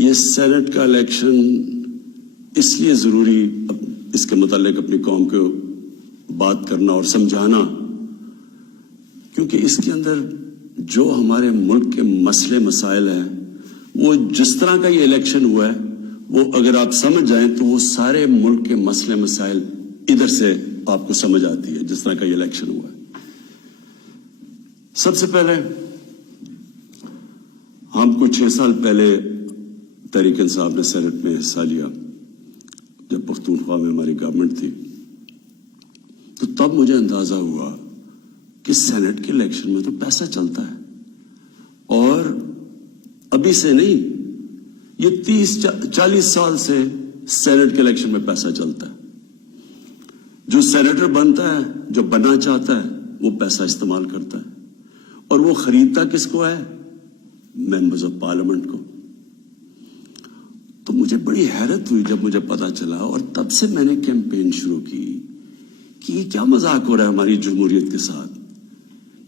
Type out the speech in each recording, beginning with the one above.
یہ سینٹ کا الیکشن اس لیے ضروری اس کے متعلق اپنی قوم کو بات کرنا اور سمجھانا کیونکہ اس کے اندر جو ہمارے ملک کے مسئلے مسائل ہیں وہ جس طرح کا یہ الیکشن ہوا ہے وہ اگر آپ سمجھ جائیں تو وہ سارے ملک کے مسئلے مسائل ادھر سے آپ کو سمجھ آتی ہے جس طرح کا یہ الیکشن ہوا ہے. سب سے پہلے ہم کو 6 سال پہلے تحریک انصاف نے سینٹ میں حصہ لیا جب پختونخوا میں ہماری گورنمنٹ تھی تو تب مجھے اندازہ ہوا کہ سینٹ کے الیکشن میں تو پیسہ چلتا ہے اور ابھی سے نہیں یہ 30-40 سال سے سینٹ کے الیکشن میں پیسہ چلتا ہے. جو سینیٹر بنتا ہے جو بننا چاہتا ہے وہ پیسہ استعمال کرتا ہے اور وہ خریدتا کس کو ہے؟ ممبرز آف پارلیمنٹ کو. تو مجھے بڑی حیرت ہوئی جب مجھے پتا چلا اور تب سے میں نے کیمپین شروع کی کہ یہ کیا مذاق ہو رہا ہے ہماری جمہوریت کے ساتھ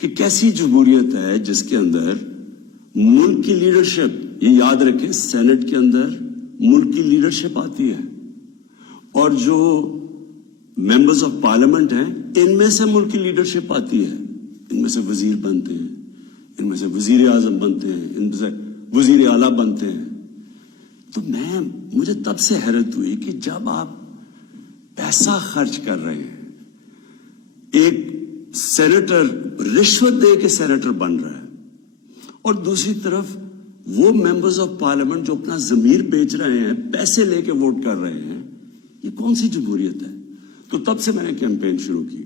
کہ کیسی جمہوریت ہے جس کے اندر ملک کی لیڈرشپ، یہ یاد رکھیں سینٹ کے اندر ملک کی لیڈرشپ آتی ہے اور جو ممبرز آف پارلیمنٹ ہیں ان میں سے ملک کی لیڈرشپ آتی ہے، ان میں سے وزیر بنتے ہیں، ان میں سے وزیر اعظم بنتے ہیں، ان میں سے وزیر اعلیٰ بنتے ہیں. تو مجھے تب سے حیرت ہوئی کہ جب آپ پیسہ خرچ کر رہے ہیں، ایک سینیٹر رشوت دے کے سینیٹر بن رہا ہے اور دوسری طرف وہ ممبرز آف پارلیمنٹ جو اپنا ضمیر بیچ رہے ہیں، پیسے لے کے ووٹ کر رہے ہیں، یہ کون سی جمہوریت ہے؟ تو تب سے میں نے کیمپین شروع کی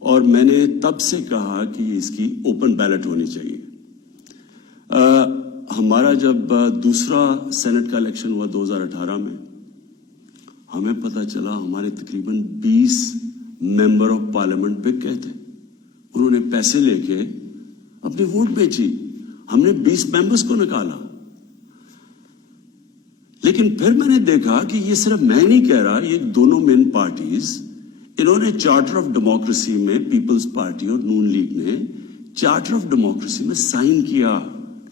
اور میں نے تب سے کہا کہ اس کی اوپن بیلٹ ہونی چاہیے. ہمارا جب دوسرا سینٹ کا الیکشن ہوا 2018 میں ہمیں پتہ چلا ہمارے تقریباً 20 ممبر آف پارلیمنٹ بک گئے تھے. انہوں نے پیسے لے کے اپنی ووٹ بیچی. ہم نے 20 ممبرز کو نکالا. لیکن پھر میں نے دیکھا کہ یہ صرف میں نہیں کہہ رہا، یہ دونوں مین پارٹیز انہوں نے چارٹر آف ڈیموکریسی میں پیپلز پارٹی اور نون لیگ نے چارٹر آف ڈیموکریسی میں سائن کیا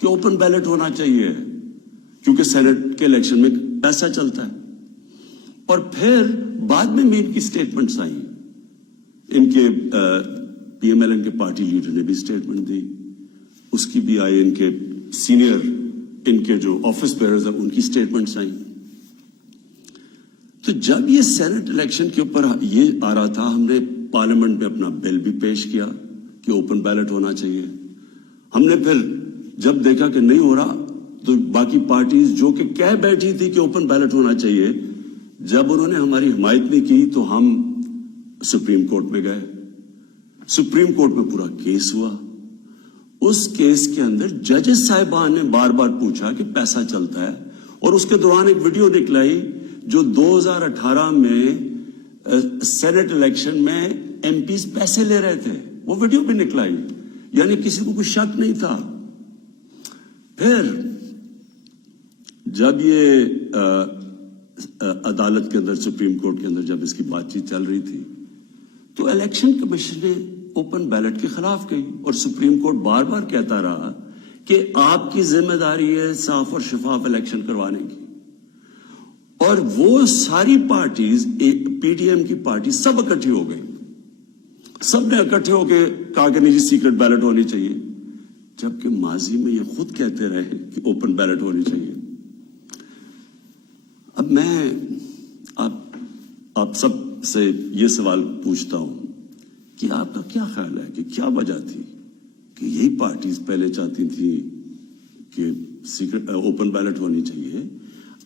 کہ اوپن بیلٹ ہونا چاہیے کیونکہ سینٹ کے الیکشن میں پیسہ چلتا ہے. اور پھر بعد میں ان کی سٹیٹمنٹس آئیں، ان کے پی ایم ایل این کے پارٹی لیڈر نے بھی سٹیٹمنٹ دی، اس کی بھی آئی، ان کے سینئر ان کے جو آفس بیئرز ہیں ان کی سٹیٹمنٹس آئیں. تو جب یہ سینٹ الیکشن کے اوپر یہ آ رہا تھا ہم نے پارلیمنٹ میں اپنا بل بھی پیش کیا کہ اوپن بیلٹ ہونا چاہیے. ہم نے پھر جب دیکھا کہ نہیں ہو رہا تو باقی پارٹیز جو کہ کہہ بیٹھی تھی کہ اوپن بیلٹ ہونا چاہیے، جب انہوں نے ہماری حمایت نہیں کی تو ہم سپریم کورٹ میں گئے. سپریم کورٹ میں پورا کیس ہوا. اس کیس کے اندر ججز صاحبان نے بار بار پوچھا کہ پیسہ چلتا ہے اور اس کے دوران ایک ویڈیو نکلائی جو 2018 میں سینٹ الیکشن میں ایم پیز پیسے لے رہے تھے، وہ ویڈیو بھی نکلائی، یعنی کسی کو کوئی شک نہیں تھا. پھر جب یہ عدالت کے اندر سپریم کورٹ کے اندر جب اس کی بات چیت چل رہی تھی تو الیکشن کمیشن نے اوپن بیلٹ کے خلاف کہی اور سپریم کورٹ بار بار کہتا رہا کہ آپ کی ذمہ داری ہے صاف اور شفاف الیکشن کروانے کی. اور وہ ساری پارٹیز پی ٹی ایم کی پارٹی سب اکٹھی ہو گئی، سب نے اکٹھے ہو کے کہا کہ نہیں جی سیکرٹ بیلٹ ہونی چاہیے، جبکہ ماضی میں یہ خود کہتے رہے کہ اوپن بیلٹ ہونی چاہیے. اب میں آپ سب سے یہ سوال پوچھتا ہوں کہ آپ کا کیا خیال ہے کہ کیا وجہ تھی کہ یہی پارٹیز پہلے چاہتی تھی کہ سیکرٹ اوپن بیلٹ ہونی چاہیے،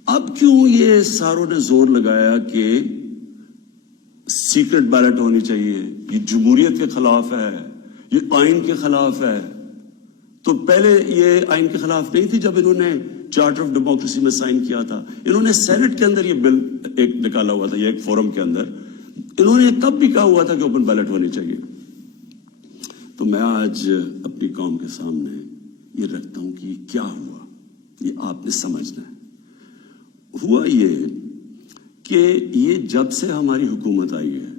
اب کیوں یہ ساروں نے زور لگایا کہ سیکرٹ بیلٹ ہونی چاہیے؟ یہ جمہوریت کے خلاف ہے، یہ آئین کے خلاف ہے. تو پہلے یہ آئین کے خلاف نہیں تھی جب انہوں نے چارٹر آف ڈیموکریسی میں سائن کیا تھا. انہوں نے سینٹ کے اندر یہ بل ایک نکالا ہوا تھا، یہ ایک فورم کے اندر انہوں نے تب بھی کہا ہوا تھا کہ اوپن بیلٹ ہونی چاہیے. تو میں آج اپنی قوم کے سامنے یہ رکھتا ہوں کہ یہ کیا ہوا، یہ آپ نے سمجھنا ہے. ہوا یہ کہ یہ جب سے ہماری حکومت آئی ہے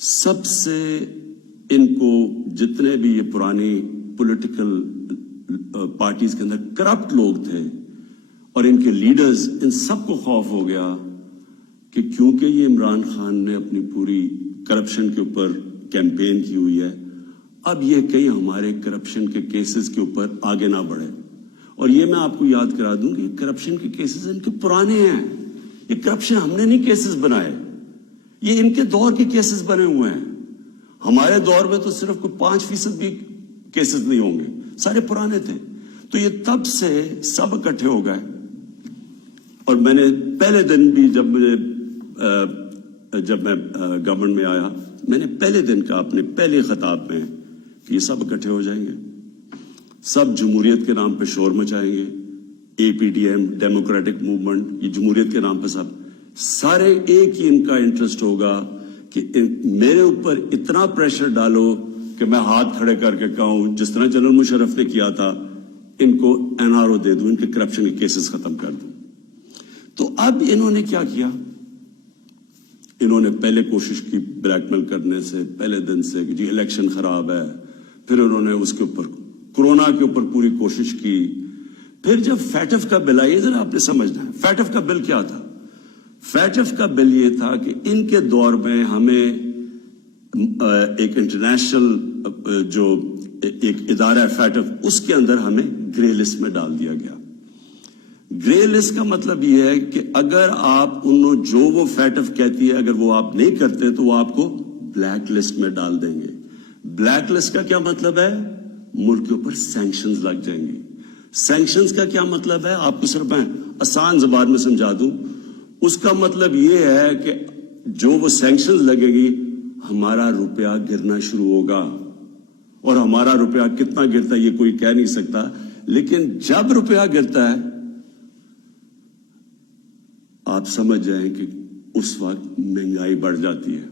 سب سے ان کو جتنے بھی یہ پرانی پولیٹیکل پارٹیز کے اندر کرپٹ لوگ تھے اور ان کے لیڈرز، ان سب کو خوف ہو گیا کہ کیونکہ یہ عمران خان نے اپنی پوری کرپشن کے اوپر کیمپین کی ہوئی ہے، اب یہ کہیں ہمارے کرپشن کے کیسز کے اوپر آگے نہ بڑھے. اور یہ میں آپ کو یاد کرا دوں کہ کرپشن کے کیسز ان کے پرانے ہیں. یہ کرپشن ہم نے نہیں کیسز بنائے، یہ ان کے دور کے کیسز بنے ہوئے ہیں. ہمارے دور میں تو صرف کوئی 5% بھی کیسز نہیں ہوں گے، سارے پرانے تھے. تو یہ تب سے سب اکٹھے ہو گئے. اور میں نے پہلے دن بھی جب میں گورنمنٹ میں آیا، میں نے پہلے دن کہا اپنے پہلے خطاب میں کہ یہ سب اکٹھے ہو جائیں گے، سب جمہوریت کے نام پہ شور مچائیں گے. APDM ڈیموکریٹک موومنٹ، یہ جمہوریت کے نام پہ سب سارے ایک ہی ان کا انٹرسٹ ہوگا کہ میرے اوپر اتنا پریشر ڈالو کہ میں ہاتھ کھڑے کر کے کہوں جس طرح جنرل مشرف نے کیا تھا، ان کو NRO دے دوں، ان کے کرپشن کے کیسز ختم کر دوں. تو اب انہوں نے کیا کیا؟ انہوں نے پہلے کوشش کی بلیک میل کرنے سے پہلے دن سے کہ جی الیکشن خراب ہے. پھر انہوں نے اس کے اوپر کورونا کے اوپر پوری کوشش کی. پھر جب FATF کا بل آئی، ذرا آپ نے سمجھنا ہے FATF کا بل کیا تھا. FATF کا بل یہ تھا کہ ان کے دور میں ہمیں ایک انٹرنیشنل جو ایک ادارہ ہے FATF، اس کے اندر ہمیں گرے لسٹ میں ڈال دیا گیا. گرے لسٹ کا مطلب یہ ہے کہ اگر آپ جو وہ FATF کہتی ہے اگر وہ آپ نہیں کرتے تو وہ آپ کو بلیک لسٹ میں ڈال دیں گے. بلیک لسٹ کا کیا مطلب ہے؟ ملک کے اوپر سینکشنز لگ جائیں گی. سینکشنز کا کیا مطلب ہے؟ آپ کو صرف میں آسان زبان میں سمجھا دوں. اس کا مطلب یہ ہے کہ جو وہ سینکشنز لگے گی، ہمارا روپیہ گرنا شروع ہوگا. اور ہمارا روپیہ کتنا گرتا ہے یہ کوئی کہہ نہیں سکتا، لیکن جب روپیہ گرتا ہے آپ سمجھ جائیں کہ اس وقت مہنگائی بڑھ جاتی ہے.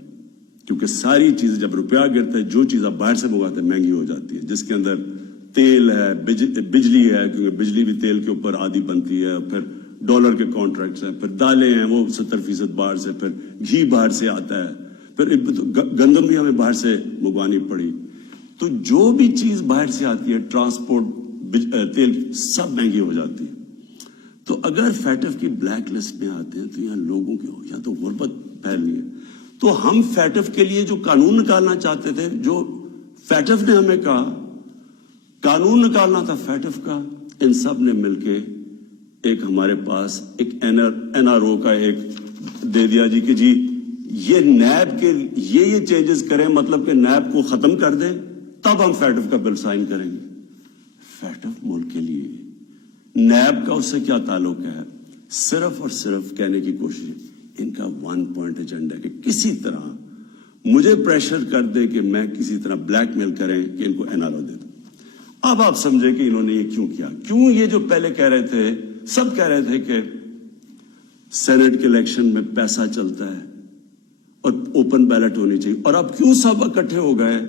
کیونکہ ساری چیزیں جب روپیہ گرتا ہے، جو چیز آپ باہر سے منگواتے ہیں مہنگی ہو جاتی ہے، جس کے اندر تیل ہے، بجلی ہے، کیونکہ بجلی بھی تیل کے اوپر آدھی بنتی ہے، پھر ڈالر کے کانٹریکٹس ہیں، پھر دالیں ہیں وہ 70% باہر سے، پھر گھی باہر سے آتا ہے، پھر گندم بھی ہمیں باہر سے منگوانی پڑی. تو جو بھی چیز باہر سے آتی ہے، ٹرانسپورٹ، تیل، سب مہنگی ہو جاتی ہے. تو اگر FATF کی بلیک لسٹ میں آتے ہیں تو یہاں لوگوں کی یا تو غربت پھیلنی ہے. تو ہم FATF کے لیے جو قانون نکالنا چاہتے تھے، جو FATF نے ہمیں کہا قانون نکالنا تھا FATF کا، ان سب نے مل کے ایک ہمارے پاس ایک NRO کا ایک دے دیا جی کہ جی یہ نیب کے یہ چینجز کریں، مطلب کہ نیب کو ختم کر دیں، تب ہم FATF کا بل سائن کریں گے. FATF ملک کے لیے، نیب کا اس سے کیا تعلق ہے؟ صرف اور صرف کہنے کی کوشش، ان کا 1 پوائنٹ ایجنڈا ہے کہ کسی طرح مجھے پریشر کر دے کہ میں کسی طرح بلیک میل کریں کہ ان کو NRO دے دوں. اب آپ سمجھے کہ انہوں نے یہ کیوں کیا. کیوں یہ جو پہلے کہہ رہے تھے، سب کہہ رہے تھے کہ سینٹ کے الیکشن میں پیسہ چلتا ہے اور اوپن بیلٹ ہونی چاہیے، اور اب کیوں سب اکٹھے ہو گئے؟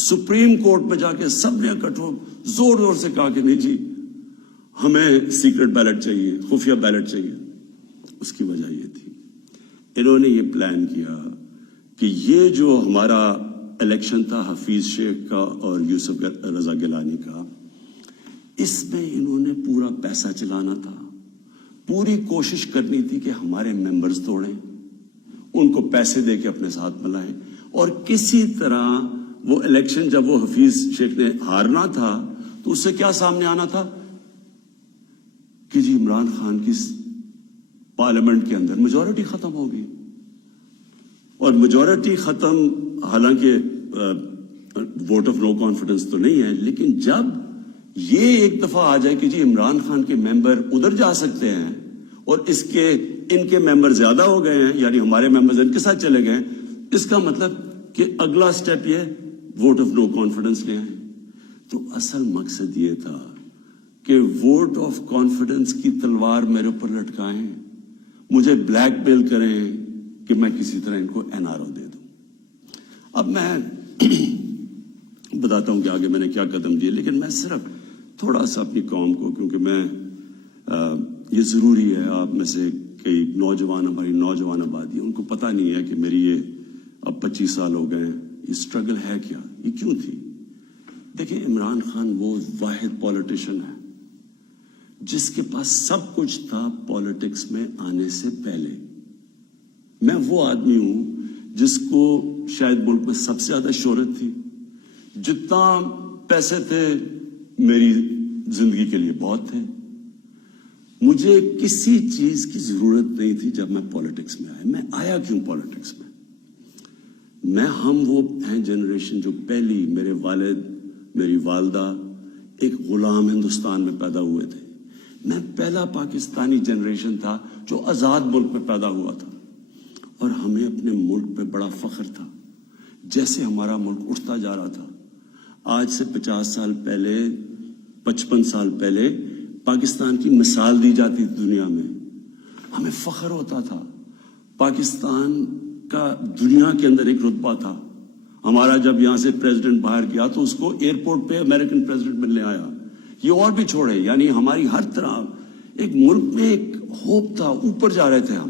سپریم کورٹ میں جا کے سب نے اکٹھے زور زور سے کہا کہ نہیں جی ہمیں سیکرٹ بیلٹ چاہیے، خفیہ بیلٹ چاہیے. اس کی وجہ یہ تھی، انہوں نے یہ پلان کیا کہ یہ جو ہمارا الیکشن تھا حفیظ شیخ کا اور یوسف رضا گیلانی کا، اس میں انہوں نے پورا پیسہ چلانا تھا. پوری کوشش کرنی تھی کہ ہمارے ممبرز توڑیں، ان کو پیسے دے کے اپنے ساتھ ملائیں، اور کسی طرح وہ الیکشن جب وہ حفیظ شیخ نے ہارنا تھا تو اس سے کیا سامنے آنا تھا کہ جی عمران خان کی پارلیمنٹ کے اندر میجورٹی ختم ہوگی. اور میجورٹی ختم، حالانکہ ووٹ آف نو کانفیڈنس تو نہیں ہے، لیکن جب یہ ایک دفعہ آ جائے کہ جی عمران خان کے ممبر ادھر جا سکتے ہیں اور ان کے ممبر زیادہ ہو گئے ہیں، یعنی ہمارے ممبرز ان کے ساتھ چلے گئے، اس کا مطلب کہ اگلا سٹیپ یہ ووٹ آف نو کانفیڈنس لے آئیں. تو اصل مقصد یہ تھا کہ ووٹ آف کانفیڈنس کی تلوار میرے اوپر لٹکائیں، مجھے بلیک میل کریں کہ میں کسی طرح ان کو NRO دے دوں. اب میں بتاتا ہوں کہ آگے میں نے کیا قدم دیے، لیکن میں صرف تھوڑا سا اپنی قوم کو، کیونکہ میں یہ ضروری ہے، آپ میں سے کئی نوجوان، ہماری نوجوان آبادی، ان کو پتہ نہیں ہے کہ میری یہ اب 25 سال ہو گئے ہیں، یہ اسٹرگل ہے کیا، یہ کیوں تھی. دیکھیں عمران خان وہ واحد پولیٹیشین ہے جس کے پاس سب کچھ تھا پالیٹکس میں آنے سے پہلے. میں وہ آدمی ہوں جس کو شاید ملک میں سب سے زیادہ شہرت تھی. جتنا پیسے تھے میری زندگی کے لیے بہت تھے. مجھے کسی چیز کی ضرورت نہیں تھی جب میں پالیٹکس میں آیا. میں آیا کیوں پالیٹکس میں ہم وہ ہیں جنریشن جو پہلی، میرے والد میری والدہ ایک غلام ہندوستان میں پیدا ہوئے تھے. میں پہلا پاکستانی جنریشن تھا جو آزاد ملک میں پیدا ہوا تھا، اور ہمیں اپنے ملک پہ بڑا فخر تھا. جیسے ہمارا ملک اٹھتا جا رہا تھا، آج سے 50 سال پہلے 55 سال پہلے پاکستان کی مثال دی جاتی تھی دنیا میں، ہمیں فخر ہوتا تھا. پاکستان کا دنیا کے اندر ایک رتبہ تھا. ہمارا جب یہاں سے پریزیڈنٹ باہر گیا تو اس کو ایئرپورٹ پہ امریکن پریزیڈنٹ ملنے آیا. یہ اور بھی چھوڑے، یعنی ہماری ہر طرح ایک ملک میں ایک ہوپ تھا، اوپر جا رہے تھے ہم.